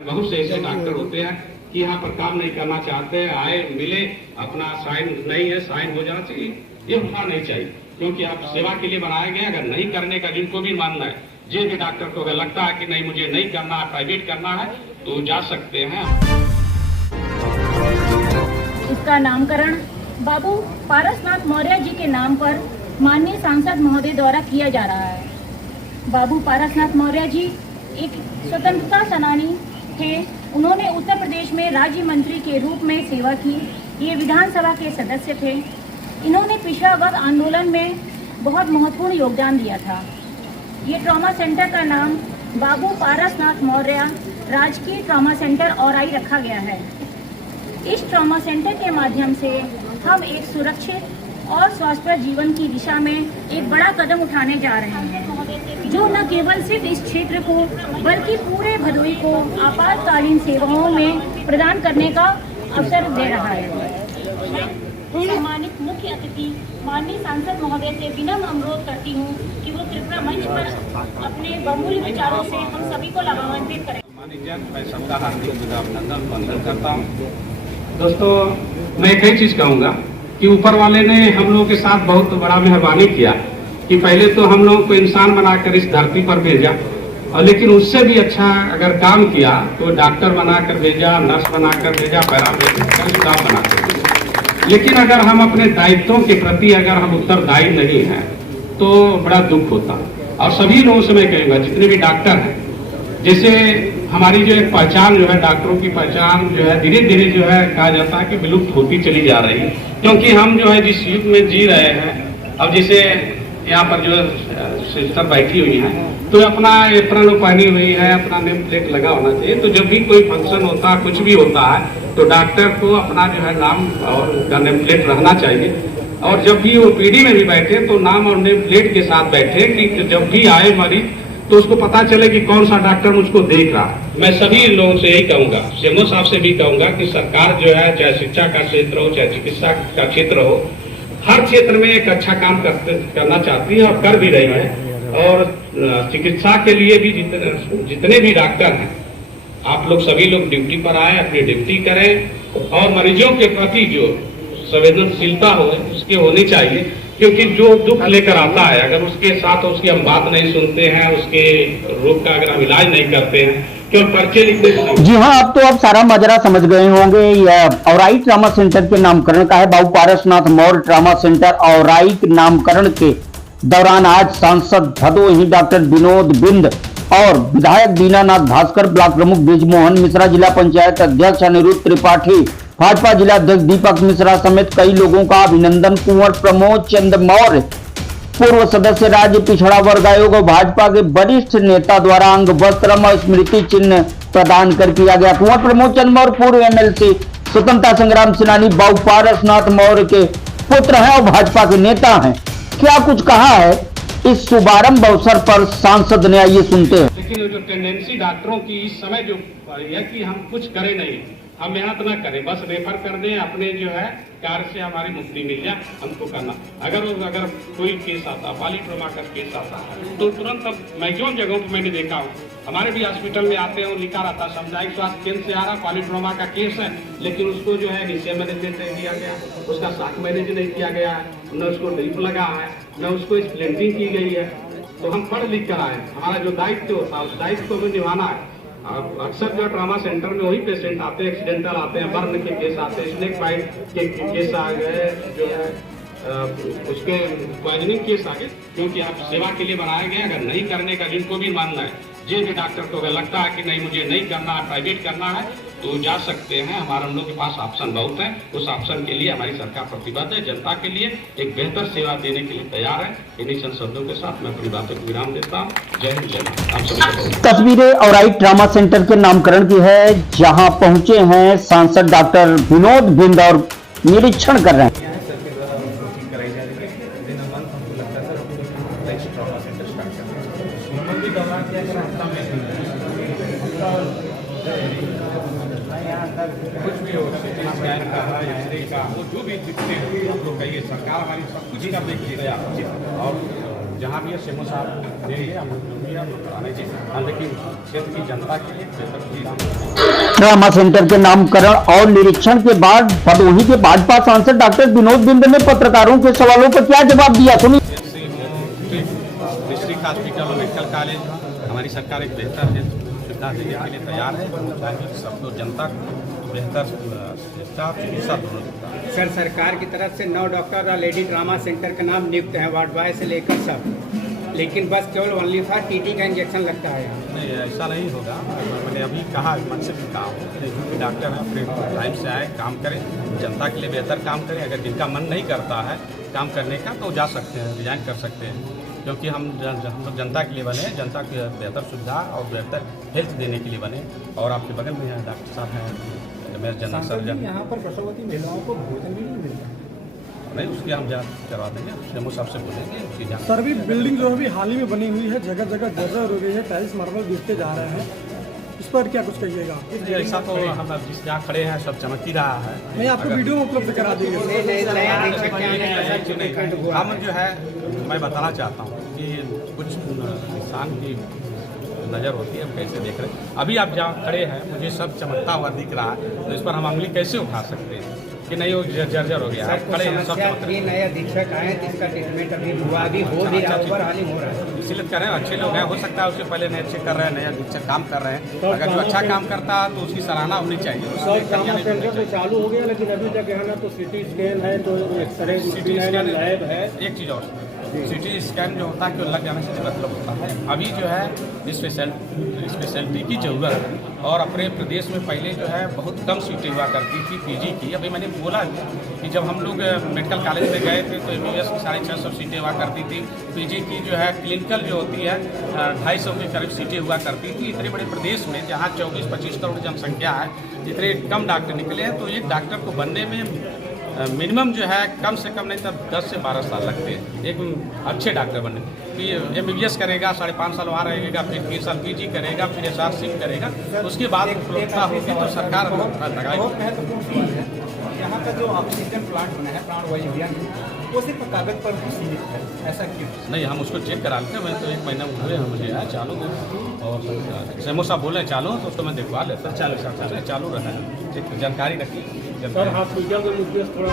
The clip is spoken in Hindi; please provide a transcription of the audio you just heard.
बहुत से ऐसे डॉक्टर होते हैं कि यहाँ पर काम नहीं करना चाहते, आए मिले अपना साइन नहीं है, साइन हो जाना चाहिए। ये होना नहीं चाहिए, क्योंकि आप सेवा के लिए बनाया गया। अगर नहीं करने का जिनको भी मानना है, जिस भी डॉक्टर को अगर लगता है कि नहीं मुझे नहीं करना है, प्राइवेट करना है, तो जा सकते हैं। इसका नामकरण बाबू पारसनाथ मौर्य जी के नाम पर माननीय सांसद महोदय द्वारा किया जा रहा है। बाबू पारसनाथ मौर्य जी एक स्वतंत्रता सेनानी थे। उन्होंने उत्तर प्रदेश में राज्य मंत्री के रूप में सेवा की। ये विधानसभा के सदस्य थे। इन्होंने पिछड़ा वर्ग आंदोलन में बहुत महत्वपूर्ण योगदान दिया था। ये ट्रॉमा सेंटर का नाम बाबू पारसनाथ मौर्य राजकीय ट्रॉमा सेंटर औराई रखा गया है। इस ट्रॉमा सेंटर के माध्यम से हम एक सुरक्षित और स्वास्थ्य जीवन की दिशा में एक बड़ा कदम उठाने जा रहे हैं, जो न केवल सिर्फ इस क्षेत्र को बल्कि पूरे भदोही को आपातकालीन सेवाओं में प्रदान करने का अवसर दे रहा है। सम्मानित मुख्य अतिथि माननीय सांसद महोदय से विनम्र अनुरोध करती हूँ कि वो कृपया मंच पर अपने बहुमूल्य विचारों से हम सभी को लाभान्वित करें। मैं सबका हार्दिक अभिनंदन वंदन करता हूँ। दोस्तों, मैं एक ही चीज कहूँगा कि ऊपर वाले ने हम लोगों के साथ बहुत बड़ा मेहरबानी किया कि पहले तो हम लोगों को इंसान बनाकर इस धरती पर भेजा, और लेकिन उससे भी अच्छा अगर काम किया तो डॉक्टर बनाकर भेजा, नर्स बनाकर भेजा, पैरामेडिकल स्टाफ बनाकर भेजा। लेकिन अगर हम अपने दायित्वों के प्रति अगर हम उत्तरदायी नहीं हैं तो बड़ा दुख होता। और सभी लोगों से मैं कहूँगा, जितने भी डॉक्टर हैं, जैसे हमारी जो एक पहचान जो है, डॉक्टरों की पहचान जो है धीरे धीरे जो है कहा जाता है कि विलुप्त होती चली जा रही है, क्योंकि हम जो है जिस युग में जी रहे हैं। अब जैसे यहाँ पर जो सिस्टर बैठी हुई हैं तो अपना एप्रन पहनी हुई है, अपना नेम प्लेट लगा होना चाहिए। तो जब भी कोई फंक्शन होता है, कुछ भी होता है, तो डॉक्टर को अपना जो है नाम और उनका नेम प्लेट रहना चाहिए। और जब भी वो पीढ़ी में भी बैठे तो नाम और नेम प्लेट के साथ बैठे कि जब भी आए मरीज तो उसको पता चले कि कौन सा डॉक्टर मुझको देख रहा है। मैं सभी लोगों से यही कहूंगा, सीएमओ साहब से भी कहूंगा कि सरकार जो है, चाहे शिक्षा का क्षेत्र हो, चाहे चिकित्सा का क्षेत्र हो, हर क्षेत्र में एक अच्छा काम करना चाहती है और कर भी रही है। और चिकित्सा के लिए भी जितने भी डॉक्टर हैं, आप लोग सभी लोग ड्यूटी पर आए, अपनी ड्यूटी करें और मरीजों के प्रति जो संवेदनशीलता हो उसकी होनी चाहिए। क्योंकि जो दुख लेकर आता है, अगर उसके साथ उसकी हम बात नहीं सुनते हैं, उसके रोग का अगर हम इलाज नहीं करते हैं, केवल पर्चे लिखने से। जी हाँ, अब तो आप सारा माजरा समझ गए होंगे। यह औराई ट्रामा सेंटर के नामकरण का है। बाबू पारसनाथ मौर्य ट्रामा सेंटर औराई के नामकरण के दौरान आज सांसद भदोही डॉक्टर विनोद बिंद और विधायक दीनानाथ भास्कर, ब्लॉक प्रमुख ब्रिजमोहन मिश्रा, जिला पंचायत अध्यक्ष अनिरुद्ध त्रिपाठी, भाजपा जिला अध्यक्ष दीपक मिश्रा समेत कई लोगों का अभिनंदन कुंवर प्रमोद चंद्र मौर्य, पूर्व सदस्य राज्य पिछड़ा वर्ग आयोग और भाजपा के वरिष्ठ नेता द्वारा अंग वस्त्रम और स्मृति चिन्ह प्रदान कर किया गया। कुंवर प्रमोद चंद्र मौर्य पूर्व एमएलसी, स्वतंत्रता संग्राम सेनानी बाबू पारसनाथ मौर्य के पुत्र हैं और भाजपा के नेता हैं। क्या कुछ कहा है इस शुभारंभ अवसर पर सांसद ने, आइए सुनते हैं। लेकिन जो टेंडेंसी डॉक्टरों की इस समय जो है कि हम कुछ करें नहीं, हम मेहनत न करें, बस रेफर कर दें, अपने जो है कार्य से हमारी मुक्ति मिल जाए, हमको करना। अगर कोई केस आता, पॉलीट्रोमा का केस आता तो तुरंत, अब मैक्सिमम जगहों पर मैंने देखा हूँ, हमारे भी हॉस्पिटल में आते हैं, लिखा रहता सामुदायिक स्वास्थ्य केंद्र से आ रहा पॉलीट्रोमा का केस है, लेकिन उसको जो है हिस्से मैनेजमेंट नहीं दिया गया, उसका साख मैनेज नहीं किया गया है, न उसको ड्रिप लगा है, न उसको स्प्लेंटिंग की गई है। तो हम पढ़ लिख कर आए, हमारा जो दायित्व होता है उस दायित्व को हमें निभाना है। अक्सर जो ट्रामा सेंटर में वही पेशेंट आते हैं, एक्सीडेंटल आते हैं, बर्न के केस आते हैं, स्नेक बाइट के केस आ गए, जो है उसके पॉइजनिंग केस आ गए, क्योंकि आप सेवा के लिए बनाए गए। अगर नहीं करने का जिनको भी मानना है, जिस भी डॉक्टर को अगर लगता है कि नहीं मुझे नहीं करना है, प्राइवेट करना है, तो जा सकते हैं। हमारे हम लोग के पास ऑप्शन बहुत है। उस ऑप्शन के लिए हमारी सरकार प्रतिबद्ध है, जनता के लिए एक बेहतर सेवा देने के लिए तैयार है। इन्हीं शब्दों के साथ मैं अपनी बातों को विराम देता हूँ। जय हिंद, जय भारत। आप सभी तस्वीरें औराई ट्रामा सेंटर के नामकरण की है, जहां पहुंचे हैं सांसद डॉक्टर विनोद बिंद और निरीक्षण कर रहे हैं। कुछ भी हो, सिटी स्कैन का है, एक्सरे का, वो जो भी दिखते हो, हम लोग कहिए, सरकार हमारी सब कुछ कर देगी। और जहाँ भी है सेमो साहब देंगे, हम लोग जो भी है हम लोग कराने चाहिए। हम लेकिन क्षेत्र की जनता के लिए बेहतर काम। ट्रामा सेंटर के नामकरण और निरीक्षण के बाद भदोही के भाजपा सांसद डॉक्टर विनोद बिंद ने पत्रकारों के सवालों पर क्या जवाब दिया, सुनिए। डिस्ट्रिक्ट हॉस्पिटल और मेडिकल कॉलेज हमारी सरकार एक बेहतर है सुविधा देने के लिए तैयार है। चाहिए सबको जनता को बेहतर चिकित्सा दोनों। सर, सरकार की तरफ से 9 डॉक्टर और लेडी ट्रामा सेंटर का नाम नियुक्त है, वार्ड बॉय से लेकर सब, लेकिन बस केवल ओनली फॉर टीटी का इंजेक्शन लगता है। नहीं, ऐसा नहीं होगा। मैंने अभी कहा, मन से भी कहा जो भी डॉक्टर हैं अपने टाइम से आए, काम करें, जनता के लिए बेहतर काम करें। अगर जिनका मन नहीं करता है काम करने का तो जा सकते हैं, रिजाइन कर सकते हैं, क्योंकि हम लोग जनता के लिए बने, जनता की बेहतर सुविधा और बेहतर हेल्थ देने के लिए बने। और आपके बगल में यहाँ डॉक्टर साहब हैं, मेरे जनरल सर्जन। यहाँ पर गर्भवती महिलाओं को भोजन भी नहीं मिलता। नहीं, उसकी हम जांच करवा देंगे, सेमो साहब से बोलेंगे उसकी जांच। सर, भी बिल्डिंग जो अभी हाल ही में बनी हुई है, जगह जगह जर्जर हो गई है, टाइल्स मार्बल गिरते जा रहे हैं, इस पर क्या कुछ कहिएगा? ऐसा तो हम जिस जहाँ खड़े हैं सब चमक ही रहा है। नहीं, आपको वीडियो उपलब्ध करा देंगे। हम जो है मैं बताना चाहता हूँ कि कुछ इंसान की नज़र होती है, हम कैसे देख रहे हैं। अभी आप जहाँ खड़े हैं मुझे सब चमकता हुआ दिख रहा है, तो इस पर हम उंगली कैसे उठा सकते हैं कि नहीं वो जर्जर हो गया। सर, खड़े हैं सब चमक रहे हैं। नए अधीक्षक आए हैं, इसका ट्रीटमेंट अभी हुआ, अभी हो भी रहा है, ऊपर हाल ही हो रहा है। इसीलिए कर रहे हैं, अच्छे लोग हैं, हो सकता है उससे पहले नए अच्छे कर रहे हैं, नए अधीक्षक काम कर रहे हैं। अगर जो अच्छा काम करता है तो उसकी सराहना होनी चाहिए। चालू हो गया, लेकिन अभी तक है ना तो सिटी स्कैन है, तो एक्सरे सिटी स्कैन लैब है। एक चीज़ और, सिटी स्कैन जो होता है कि लग जाने से मतलब होता है। अभी जो है स्पेशलिटी की ज़रूरत है, और अपने प्रदेश में पहले जो है बहुत कम सीटें हुआ करती थी पीजी की। अभी मैंने बोला कि जब हम लोग मेडिकल कॉलेज में गए थे तो MBBS की 650 सीटें हुआ करती थी। पीजी की जो है क्लिनिकल जो होती है 250 के करीब सीटें हुआ करती थी। इतने बड़े प्रदेश में जहाँ 24-25 करोड़ जनसंख्या है, इतने कम डॉक्टर निकले हैं, तो एक डॉक्टर को बनने में मिनिमम जो है कम से कम नहीं तब 10 से 12 साल लगते हैं एक अच्छे डॉक्टर बनने। MBBS करेगा 5.5 साल वहाँ रहेगा, फिर 3 साल PG करेगा, फिर SRC करेगा, उसके बाद उपलब्धता होगी तो सरकार लगाएगी। यहाँ का जो ऑक्सीजन प्लांट बना है प्राण वायु अभियान, वो सिर्फ कागज पर ही सीमित है, ऐसा क्यों? नहीं, हम उसको चेक करा लेते हैं। मैं तो 1 महीना हुए हैं मुझे है चालू, और सेमो साहब बोले चालू तो उसको मैं दिखवा लेता। चालू रहा है, जानकारी रखिए। सर, हॉस्पिटल के मुद्दे थोड़ा